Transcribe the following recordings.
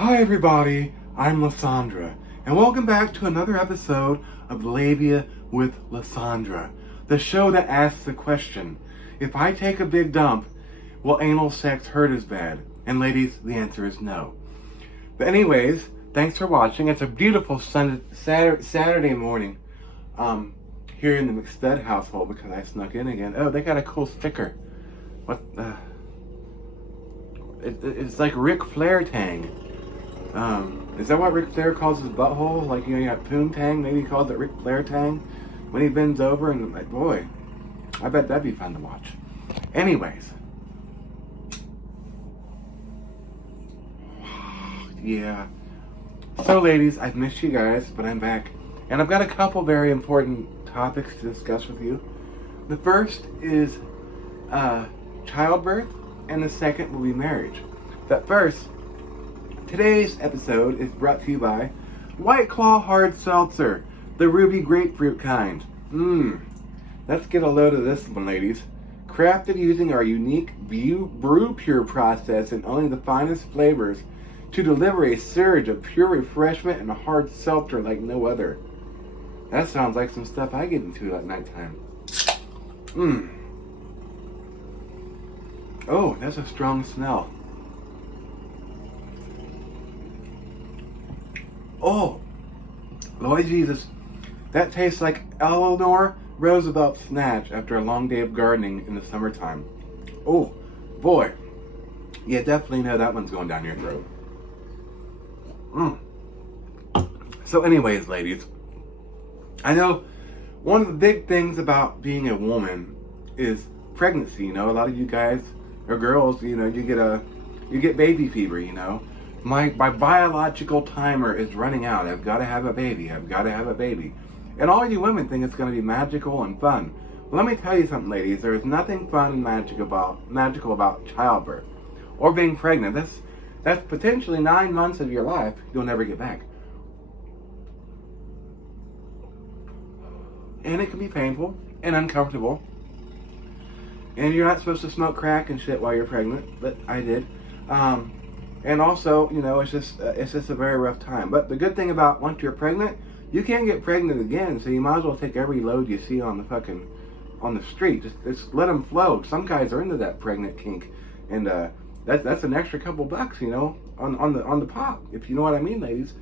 Hi everybody, I'm LeSandra, and welcome back to another episode of Labia with LeSandra, the show that asks the question, if I take a big dump, will anal sex hurt as bad? And ladies, the answer is no. But anyways, thanks for watching. It's a beautiful Saturday morning here in the McStud household because I snuck in again. Oh, they got a cool sticker. What the... It's like Ric Flair Tang. Is that what Ric Flair calls his butthole? Like, you got Poontang, maybe he calls it Ric Flair Tang when he bends over, and like, boy, I bet that'd be fun to watch. Anyways. Yeah. So ladies, I've missed you guys, but I'm back. And I've got a couple very important topics to discuss with you. The first is childbirth, and the second will be marriage. But first, today's episode is brought to you by White Claw Hard Seltzer, the ruby grapefruit kind. Let's get a load of this one, ladies. Crafted using our unique brew pure process and only the finest flavors to deliver a surge of pure refreshment and a hard seltzer like no other. That sounds like some stuff I get into at nighttime. Oh, that's a strong smell. Oh, Lord Jesus, that tastes like Eleanor Roosevelt's snatch after a long day of gardening in the summertime. Oh, boy, you definitely know that one's going down your throat. So anyways, ladies, I know one of the big things about being a woman is pregnancy. You know, a lot of you guys or girls, you know, you get baby fever, you know. My biological timer is running out. I've got to have a baby. I've got to have a baby. And all you women think it's going to be magical and fun. Well, let me tell you something, ladies. There is nothing fun and magical about childbirth or being pregnant. That's potentially 9 months of your life you'll never get back. And it can be painful and uncomfortable. And you're not supposed to smoke crack and shit while you're pregnant, but I did. And also, you know, it's just a very rough time. But the good thing about once you're pregnant, you can't get pregnant again. So you might as well take every load you see on the street. Just let them flow. Some guys are into that pregnant kink, and that's an extra couple bucks, you know, on the pop, if you know what I mean, ladies.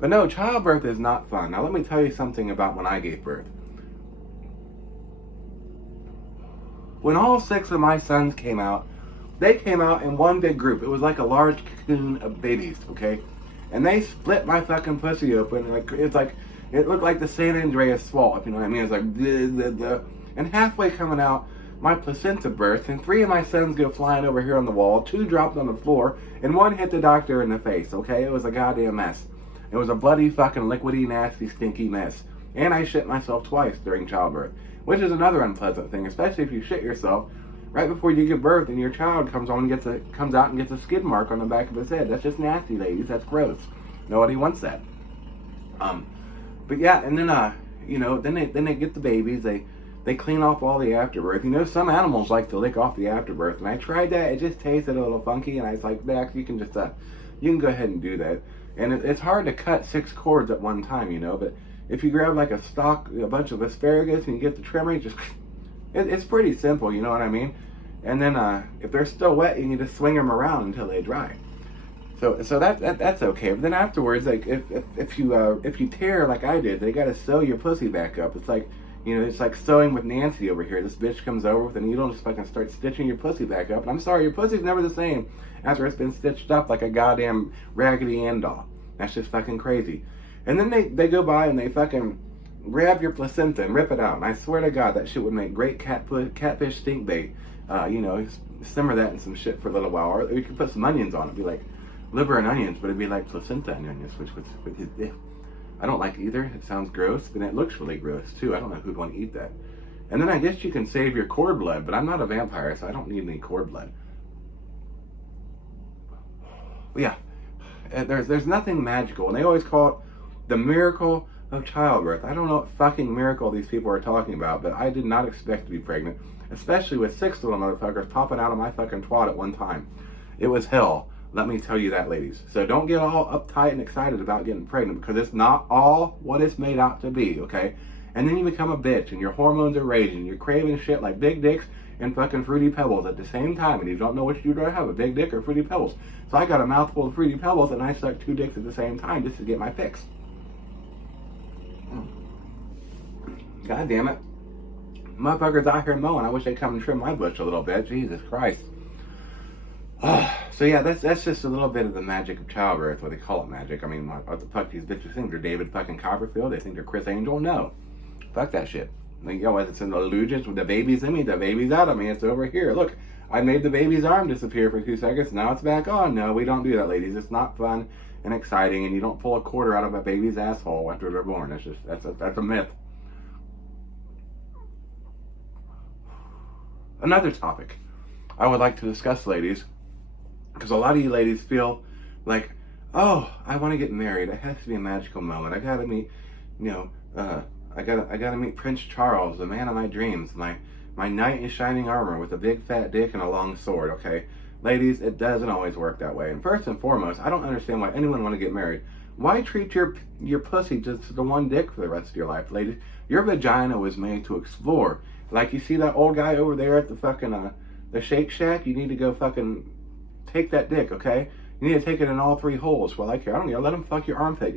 But no, childbirth is not fun. Now let me tell you something about when I gave birth. When all 6 of my sons came out, they came out in one big group. It was like a large cocoon of babies, okay? And they split my fucking pussy open. It looked like the San Andreas Fault, if you know what I mean. It's like, bleh, bleh, bleh. And halfway coming out, my placenta burst, and 3 of my sons go flying over here on the wall, 2 dropped on the floor, and 1 hit the doctor in the face, okay? It was a goddamn mess. It was a bloody, fucking, liquidy, nasty, stinky mess. And I shit myself twice during childbirth, which is another unpleasant thing, especially if you shit yourself right before you give birth and your child comes out and gets a skid mark on the back of his head. That's just nasty, ladies. That's gross. Nobody wants that. But yeah, and then you know, then they get the babies. They clean off all the afterbirth. You know, some animals like to lick off the afterbirth, and I tried that. It just tasted a little funky, and I was like, Max, you can go ahead and do that. And it's hard to cut 6 cords at one time, you know, but if you grab like a bunch of asparagus and you get the trimmer, it's pretty simple, you know what I mean? And then if they're still wet, you can just swing them around until they dry. So that's okay. But then afterwards, like if you tear like I did, they gotta sew your pussy back up. It's like, you know, it's like sewing with Nancy over here. This bitch comes over with a needle and just fucking starts stitching your pussy back up. And I'm sorry, your pussy's never the same after it's been stitched up like a goddamn Raggedy Ann doll. That's just fucking crazy. And then they go by and they fucking grab your placenta and rip it out. And I swear to God, that shit would make great catfish stink bait. You know, simmer that in some shit for a little while. Or you could put some onions on it. It'd be like liver and onions, but it'd be like placenta and onions, which I don't like either. It sounds gross, but it looks really gross too. I don't know who'd want to eat that. And then I guess you can save your cord blood, but I'm not a vampire, so I don't need any cord blood. But yeah, there's nothing magical. And they always call it the miracle of childbirth. I don't know what fucking miracle these people are talking about, but I did not expect to be pregnant, especially with 6 little motherfuckers popping out of my fucking twat at one time. It was hell. Let me tell you that, ladies. So don't get all uptight and excited about getting pregnant, because it's not all what it's made out to be, okay? And then you become a bitch and your hormones are raging. You're craving shit like big dicks and fucking Fruity Pebbles at the same time, and you don't know which you'd rather have, a big dick or Fruity Pebbles. So I got a mouthful of Fruity Pebbles and I sucked 2 dicks at the same time just to get my fix. God damn it. Motherfuckers out here mowing. I wish they'd come and trim my bush a little bit. Jesus Christ. So yeah, that's just a little bit of the magic of childbirth, what they call it magic. I mean, what the fuck these bitches think? They're David fucking Copperfield? They think they're Chris Angel? No. Fuck that shit. Like, yo, it's an illusion. With the baby's in me, the baby's out of me. It's over here. Look, I made the baby's arm disappear for 2 seconds. Now it's back on. No, we don't do that, ladies. It's not fun and exciting, and you don't pull a quarter out of a baby's asshole after they're born. That's a myth. Another topic I would like to discuss, ladies, because a lot of you ladies feel like, oh, I want to get married. It has to be a magical moment. I gotta meet, I gotta meet Prince Charles, the man of my dreams, my knight in shining armor with a big fat dick and a long sword. Okay, ladies, it doesn't always work that way. And first and foremost, I don't understand why anyone want to get married. Why treat your pussy just the one dick for the rest of your life, ladies? Your vagina was made to explore. Like, you see that old guy over there at the fucking the Shake Shack? You need to go fucking take that dick, okay? You need to take it in all 3 holes. Well, I care. I don't know. Let him fuck your armpit.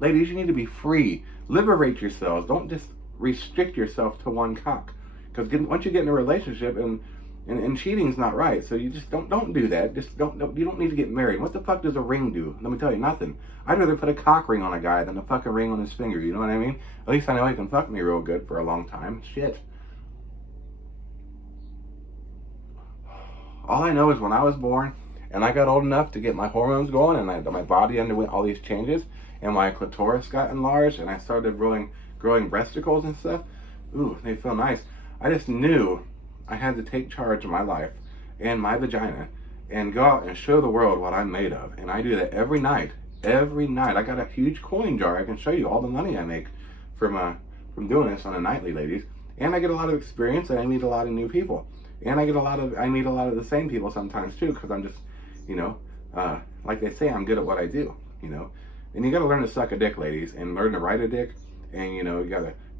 Ladies, you need to be free. Liberate yourselves. Don't just restrict yourself to one cock. Because once you get in a relationship, and cheating's not right, so you just don't do that. Just don't. You don't need to get married. What the fuck does a ring do? Let me tell you, nothing. I'd rather put a cock ring on a guy than a fucking ring on his finger. You know what I mean? At least I know he can fuck me real good for a long time. Shit. All I know is when I was born and I got old enough to get my hormones going and my body underwent all these changes and my clitoris got enlarged and I started growing breasticles and stuff. Ooh, they feel nice. I just knew I had to take charge of my life and my vagina and go out and show the world what I'm made of. And I do that every night. Every night. I got a huge coin jar. I can show you all the money I make from doing this on a nightly, ladies. And I get a lot of experience and I meet a lot of new people. And I meet a lot of the same people sometimes too, because I'm just, like they say, I'm good at what I do, And you gotta learn to suck a dick, ladies, and learn to ride a dick, and you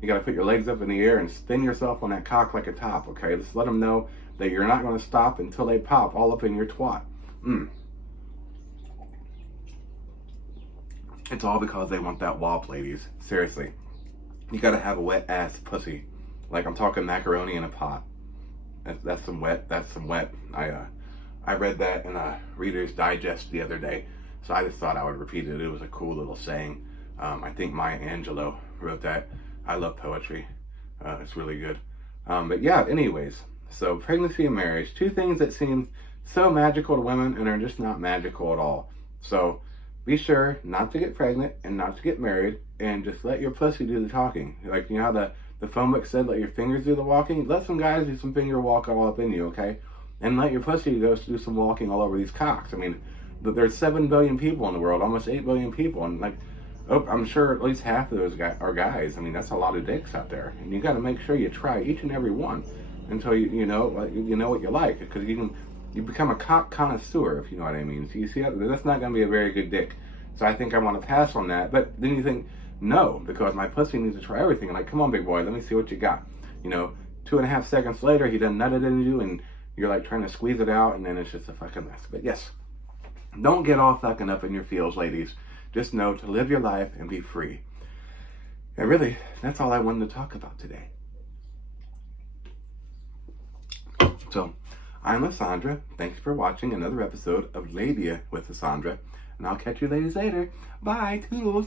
gotta put your legs up in the air and spin yourself on that cock like a top, okay? Just let them know that you're not gonna stop until they pop all up in your twat. It's all because they want that wop, ladies. Seriously. You gotta have a wet ass pussy. Like, I'm talking macaroni in a pot. That's some wet. I read that in a Reader's Digest the other day, so I just thought I would repeat it. It was a cool little saying. I think Maya Angelou wrote that. I love poetry. It's really good. But yeah, anyways, so pregnancy and marriage, 2 things that seem so magical to women and are just not magical at all. So be sure not to get pregnant and not to get married, and just let your pussy do the talking. Like, you know how the phone book said, let your fingers do the walking? Let some guys do some finger walk all up in you, okay? And let your pussy go do some walking all over these cocks. I mean, there's 7 billion people in the world, almost 8 billion people, and I'm sure at least half of those guys are guys. I mean, that's a lot of dicks out there, and you got to make sure you try each and every one until you know what you like, because you become a cock connoisseur, if you know what I mean. So you see, that's not going to be a very good dick. So I think I want to pass on that. But then you think, no, because my pussy needs to try everything. I'm like, come on, big boy, let me see what you got. 2.5 seconds later, he done nutted into you, and you're like trying to squeeze it out, and then it's just a fucking mess. But yes, don't get all fucking up in your feels, ladies. Just know to live your life and be free. And really, that's all I wanted to talk about today. So, I'm LeSandra. Thanks for watching another episode of Labia with LeSandra. And I'll catch you ladies later. Bye. Toodles.